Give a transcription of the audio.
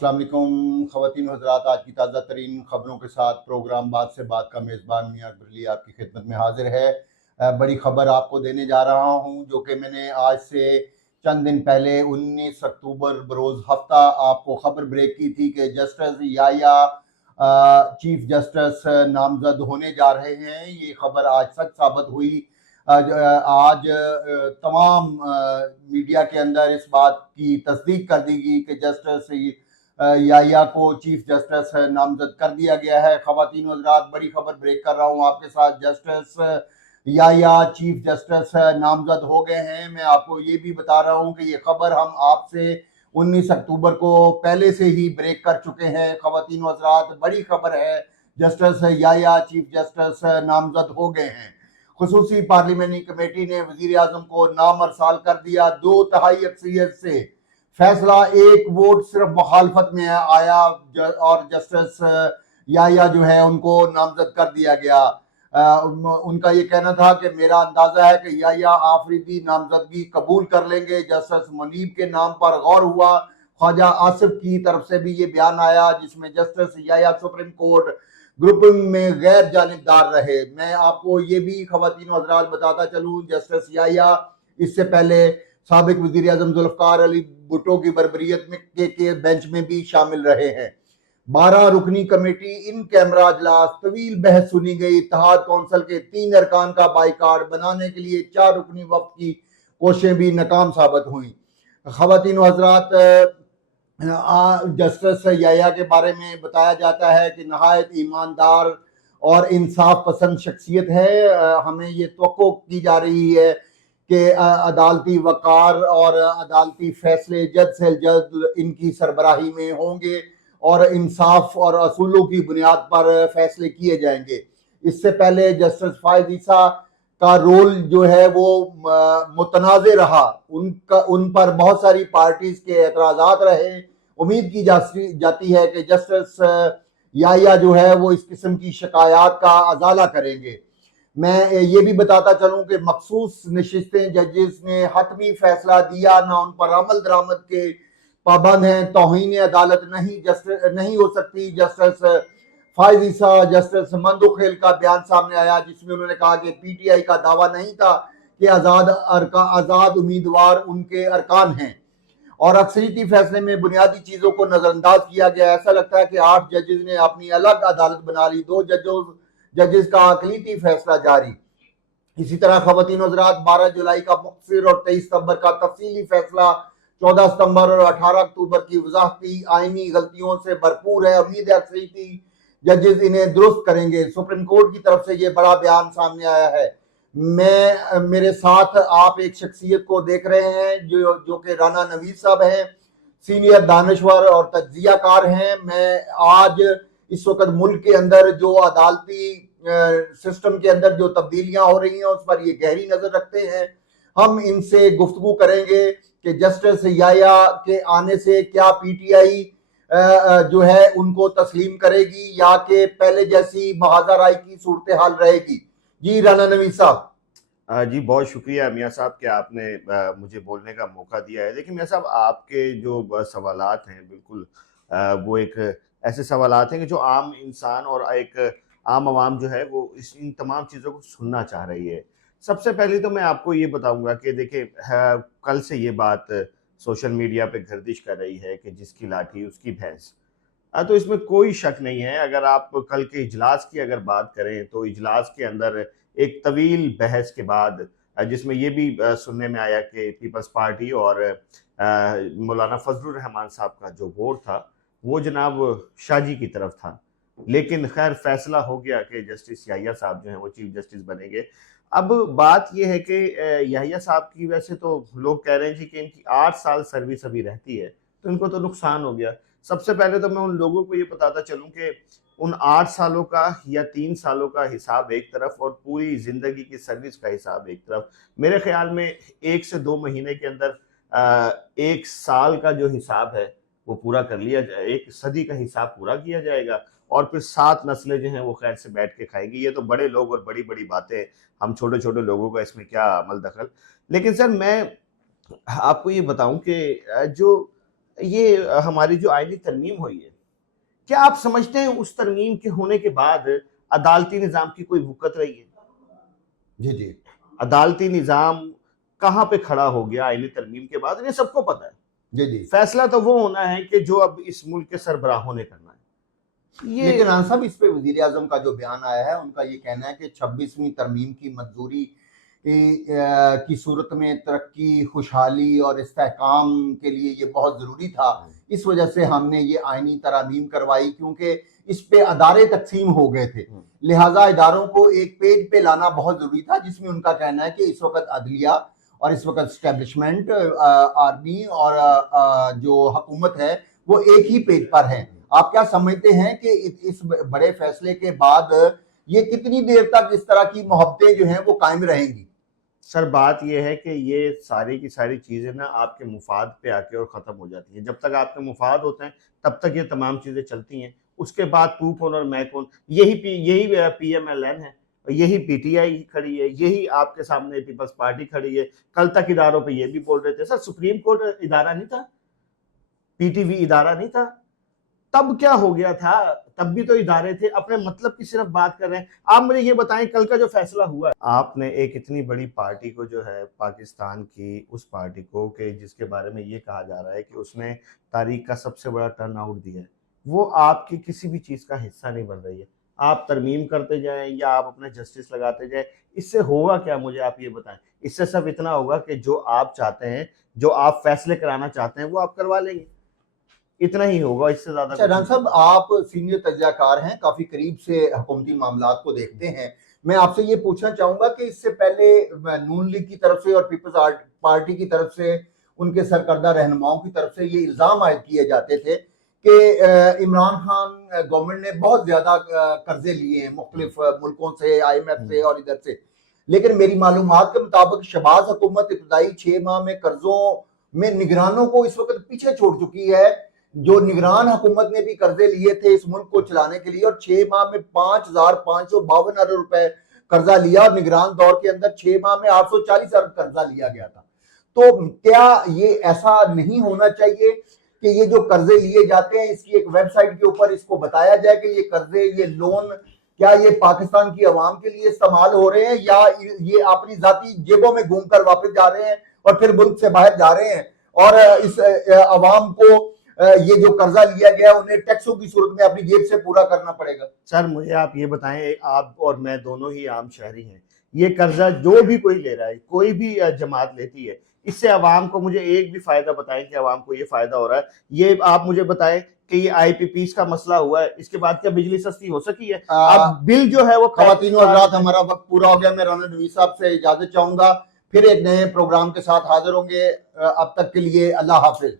السلام علیکم خواتین و حضرات، آج کی تازہ ترین خبروں کے ساتھ پروگرام بات سے بات کا میزبان میاں اکبر علی آپ کی خدمت میں حاضر ہے۔ بڑی خبر آپ کو دینے جا رہا ہوں جو کہ میں نے آج سے چند دن پہلے 19 اکتوبر بروز ہفتہ آپ کو خبر بریک کی تھی کہ جسٹس یحییٰ چیف جسٹس نامزد ہونے جا رہے ہیں۔ یہ خبر آج سچ ثابت ہوئی۔ آج تمام میڈیا کے اندر اس بات کی تصدیق کر دی گئی کہ جسٹس یحییٰ کو چیف جسٹس نامزد کر دیا گیا ہے۔ خواتین و حضرات، بڑی خبر بریک کر رہا ہوں آپ کے ساتھ، جسٹس یحییٰ چیف جسٹس نامزد ہو گئے ہیں۔ میں آپ کو یہ بھی بتا رہا ہوں کہ یہ خبر ہم آپ سے 19 اکتوبر کو پہلے سے ہی بریک کر چکے ہیں۔ خواتین و حضرات، بڑی خبر ہے، جسٹس یحییٰ چیف جسٹس نامزد ہو گئے ہیں۔ خصوصی پارلیمانی کمیٹی نے وزیر اعظم کو نام ارسال کر دیا۔ 2/3 اکثریت سے فیصلہ، ایک ووٹ صرف مخالفت میں آیا اور جسٹس یحییٰ جو ہے ان کو نامزد کر دیا گیا۔ ان کا یہ کہنا تھا کہ میرا اندازہ ہے کہ یحییٰ آفریدی نامزدگی قبول کر لیں گے۔ جسٹس منیب کے نام پر غور ہوا۔ خواجہ آصف کی طرف سے بھی یہ بیان آیا جس میں جسٹس یحییٰ سپریم کورٹ گروپنگ میں غیر جانبدار رہے۔ میں آپ کو یہ بھی خواتین و حضرات بتاتا چلوں، جسٹس یحییٰ اس سے پہلے سابق وزیر اعظم ذوالفقار علی بھٹو کی بربریت میں کے بینچ میں بھی شامل رہے ہیں۔ 12 رکنی کمیٹی ان کیمرہ اجلاس، طویل بحث سنی گئی۔ اتحاد کونسل کے 3 ارکان کا بائیکاٹ، بنانے کے لیے 4 رکنی وفد کی کوششیں بھی ناکام ثابت ہوئیں۔ خواتین و حضرات، جسٹس یحییٰ کے بارے میں بتایا جاتا ہے کہ نہایت ایماندار اور انصاف پسند شخصیت ہے۔ ہمیں یہ توقع کی جا رہی ہے کہ عدالتی وقار اور عدالتی فیصلے جلد سے جلد ان کی سربراہی میں ہوں گے اور انصاف اور اصولوں کی بنیاد پر فیصلے کیے جائیں گے۔ اس سے پہلے جسٹس فائز عیسیٰ کا رول جو ہے وہ متنازع رہا، ان پر بہت ساری پارٹیز کے اعتراضات رہے۔ امید کی جاتی ہے کہ جسٹس یحییٰ جو ہے وہ اس قسم کی شکایات کا ازالہ کریں گے۔ میں یہ بھی بتاتا چلوں کہ مخصوص نشستیں ججز نے حتمی فیصلہ دیا، نہ ان پر عمل درآمد کے پابند ہیں۔ توہین عدالت نہیں ہو سکتی۔ جسٹس فائز عیسیٰ، جسٹس مندوخیل کا بیان سامنے آیا جس میں انہوں نے کہا کہ پی ٹی آئی کا دعویٰ نہیں تھا کہ آزاد امیدوار ان کے ارکان ہیں اور اکثریتی فیصلے میں بنیادی چیزوں کو نظر انداز کیا گیا۔ ایسا لگتا ہے کہ 8 ججز نے اپنی الگ عدالت بنا لی، 2 ججز کا اقلیتی فیصلہ جاری۔ اسی طرح خواتین و حضرات، 12 جولائی کا مختصر اور 23 ستمبر کا تفصیلی فیصلہ، 14 ستمبر اور 18 اکتوبر کی وضاحتی آئینی غلطیوں سے بھرپور ہے۔ امید ہے اکثریتی ججز انہیں درست کریں گے۔ سپریم کورٹ کی طرف سے یہ بڑا بیان سامنے آیا ہے۔ میرے ساتھ آپ ایک شخصیت کو دیکھ رہے ہیں جو کہ رانا نوید صاحب ہیں، سینئر دانشور اور تجزیہ کار ہیں۔ میں آج اس وقت ملک کے اندر جو عدالتی سسٹم کے اندر جو تبدیلیاں ہو رہی ہیں اس پر یہ گہری نظر رکھتے ہیں۔ ہم ان سے گفتگو کریں گے کہ جسٹس یحییٰ کے آنے سے کیا پی ٹی آئی جو ہے ان کو تسلیم کرے گی یا کہ پہلے جیسی محاذہ رائے کی صورتحال رہے گی۔ جی رانا نوید صاحب۔ جی بہت شکریہ میاں صاحب کہ آپ نے مجھے بولنے کا موقع دیا ہے۔ دیکھیں میاں صاحب، آپ کے جو سوالات ہیں بالکل وہ ایک ایسے سوالات ہیں کہ جو عام انسان اور ایک عام عوام جو ہے وہ ان تمام چیزوں کو سننا چاہ رہی ہے۔ سب سے پہلے تو میں آپ کو یہ بتاؤں گا کہ دیکھیں، کل سے یہ بات سوشل میڈیا پہ گردش کر رہی ہے کہ جس کی لاٹھی اس کی بھینس، تو اس میں کوئی شک نہیں ہے۔ اگر آپ کل کے اجلاس کی اگر بات کریں تو اجلاس کے اندر ایک طویل بحث کے بعد جس میں یہ بھی سننے میں آیا کہ پیپلز پارٹی اور مولانا فضل الرحمان صاحب کا جو ووٹ تھا وہ جناب شاہ جی کی طرف تھا، لیکن خیر فیصلہ ہو گیا کہ جسٹس یحییٰ صاحب جو ہیں وہ چیف جسٹس بنیں گے۔ اب بات یہ ہے کہ یحییٰ صاحب کی ویسے تو لوگ کہہ رہے ہیں کہ ان کی 8 سال سروس ابھی رہتی ہے تو ان کو تو نقصان ہو گیا۔ سب سے پہلے تو میں ان لوگوں کو یہ بتاتا چلوں کہ ان 8 سالوں کا یا 3 سالوں کا حساب ایک طرف اور پوری زندگی کی سروس کا حساب ایک طرف، میرے خیال میں 1 سے 2 مہینے کے اندر 1 سال کا جو حساب ہے وہ پورا کر لیا جائے، 1 صدی کا حساب پورا کیا جائے گا اور پھر 7 نسلیں جو ہیں وہ خیر سے بیٹھ کے کھائیں گی۔ یہ تو بڑے لوگ اور بڑی بڑی باتیں، ہم چھوٹے چھوٹے لوگوں کا اس میں کیا عمل دخل۔ لیکن سر میں آپ کو یہ بتاؤں کہ جو یہ ہماری جو آئینی ترمیم ہوئی ہے، کیا آپ سمجھتے ہیں اس ترمیم کے ہونے کے بعد عدالتی نظام کی کوئی وقت رہی ہے؟ جی جی عدالتی نظام کہاں پہ کھڑا ہو گیا آئینی ترمیم کے بعد؟ یہ سب کو پتہ ہے. جی جی فیصلہ تو وہ ہونا ہے کہ جو اب اس ملک کے سربراہوں نے کرنا ہے. لیکن ران صاحب اس پہ وزیر اعظم کا جو بیان آیا ہے، ان کا یہ کہنا ہے کہ 26ویں ترمیم کی منظوری کی صورت میں ترقی، خوشحالی اور استحکام کے لیے یہ بہت ضروری تھا. اس وجہ سے ہم نے یہ آئینی ترامیم کروائی، کیونکہ اس پہ ادارے تقسیم ہو گئے تھے، لہٰذا اداروں کو ایک پیج پہ لانا بہت ضروری تھا، جس میں ان کا کہنا ہے کہ اس وقت عدلیہ اور اس وقت اسٹیبلشمنٹ، آرمی اور جو حکومت ہے وہ ایک ہی پیج پر ہیں. آپ کیا سمجھتے ہیں کہ اس بڑے فیصلے کے بعد یہ کتنی دیر تک اس طرح کی محبتیں جو ہیں وہ قائم رہیں گی؟ سر بات یہ ہے کہ یہ ساری کی ساری چیزیں نا آپ کے مفاد پہ آ کے اور ختم ہو جاتی ہیں. جب تک آپ کے مفاد ہوتے ہیں تب تک یہ تمام چیزیں چلتی ہیں. اس کے بعد تو کون اور میں کون، یہی پی ایم ایل این ہے، یہی پی ٹی آئی کھڑی ہے، یہی آپ کے سامنے پیپلز پارٹی کھڑی ہے. کل تک اداروں پہ یہ بھی بول رہے تھے. سر سپریم کورٹ ادارہ نہیں تھا؟ پی ٹی وی ادارہ نہیں تھا؟ تب کیا ہو گیا تھا؟ تب بھی تو ادارے تھے. اپنے مطلب کی صرف بات کر رہے ہیں. آپ مجھے یہ بتائیں کل کا جو فیصلہ ہوا ہے، آپ نے ایک اتنی بڑی پارٹی کو جو ہے پاکستان کی، اس پارٹی کو کہ جس کے بارے میں یہ کہا جا رہا ہے کہ اس نے تاریخ کا سب سے بڑا ٹرن آؤٹ دیا ہے، وہ آپ کی کسی بھی چیز کا حصہ نہیں بن رہی ہے. آپ ترمیم کرتے جائیں یا آپ اپنا جسٹس لگاتے جائیں، اس سے ہوگا کیا؟ مجھے آپ یہ بتائیں. اس سے صرف اتنا ہوگا کہ جو آپ چاہتے ہیں، جو آپ فیصلے کرانا چاہتے ہیں وہ آپ کروا لیں گے. اتنا ہی ہوگا، اس سے زیادہ. ران صاحب آپ سینئر تجزیہ کار ہیں، کافی قریب سے حکومتی معاملات کو دیکھتے ہیں. میں آپ سے یہ پوچھنا چاہوں گا کہ اس سے پہلے نون لیگ کی طرف سے اور پیپلز پارٹی کی طرف سے، ان کے سرکردہ رہنماؤں کی طرف سے یہ الزام عائد کیے جاتے تھے کہ عمران خان گورنمنٹ نے بہت زیادہ قرضے لیے ہیں مختلف ملکوں سے، آئی ایم ایف سے اور ادھر سے. لیکن میری معلومات کے مطابق شہباز حکومت ابتدائی 6 ماہ میں قرضوں میں نگرانوں کو اس وقت پیچھے چھوڑ چکی ہے. جو نگران حکومت نے بھی قرضے لیے تھے اس ملک کو چلانے کے لیے، اور 6 ماہ میں 5,552 ارب روپے قرضہ لیا، اور نگران دور کے اندر 6 ماہ میں 840 ارب قرضہ لیا گیا تھا. تو کیا یہ ایسا نہیں ہونا چاہیے کہ یہ جو قرضے لیے جاتے ہیں، اس کی ایک ویب سائٹ کے اوپر اس کو بتایا جائے کہ یہ قرضے، یہ لون کیا یہ پاکستان کی عوام کے لیے استعمال ہو رہے ہیں یا یہ اپنی ذاتی جیبوں میں گھوم کر واپس جا رہے ہیں اور پھر ملک سے باہر جا رہے ہیں، اور اس عوام کو یہ جو قرضہ لیا گیا انہیں ٹیکسوں کی صورت میں اپنی جیب سے پورا کرنا پڑے گا؟ سر مجھے آپ یہ بتائیں، آپ اور میں دونوں ہی عام شہری ہیں، یہ قرضہ جو بھی کوئی لے رہا ہے، کوئی بھی جماعت لیتی ہے، اس سے عوام کو مجھے ایک بھی فائدہ بتائیں کہ عوام کو یہ فائدہ ہو رہا ہے. یہ آپ مجھے بتائیں کہ یہ آئی پی پیز کا مسئلہ ہوا ہے، اس کے بعد کیا بجلی سستی ہو سکی ہے؟ اب بل جو ہے وہ خواتین و حضرات، ہمارا وقت پورا ہو گیا. میں رونا نویس صاحب سے اجازت چاہوں گا، پھر ایک نئے پروگرام کے ساتھ حاضر ہوں گے. اب تک کے لیے اللہ حافظ.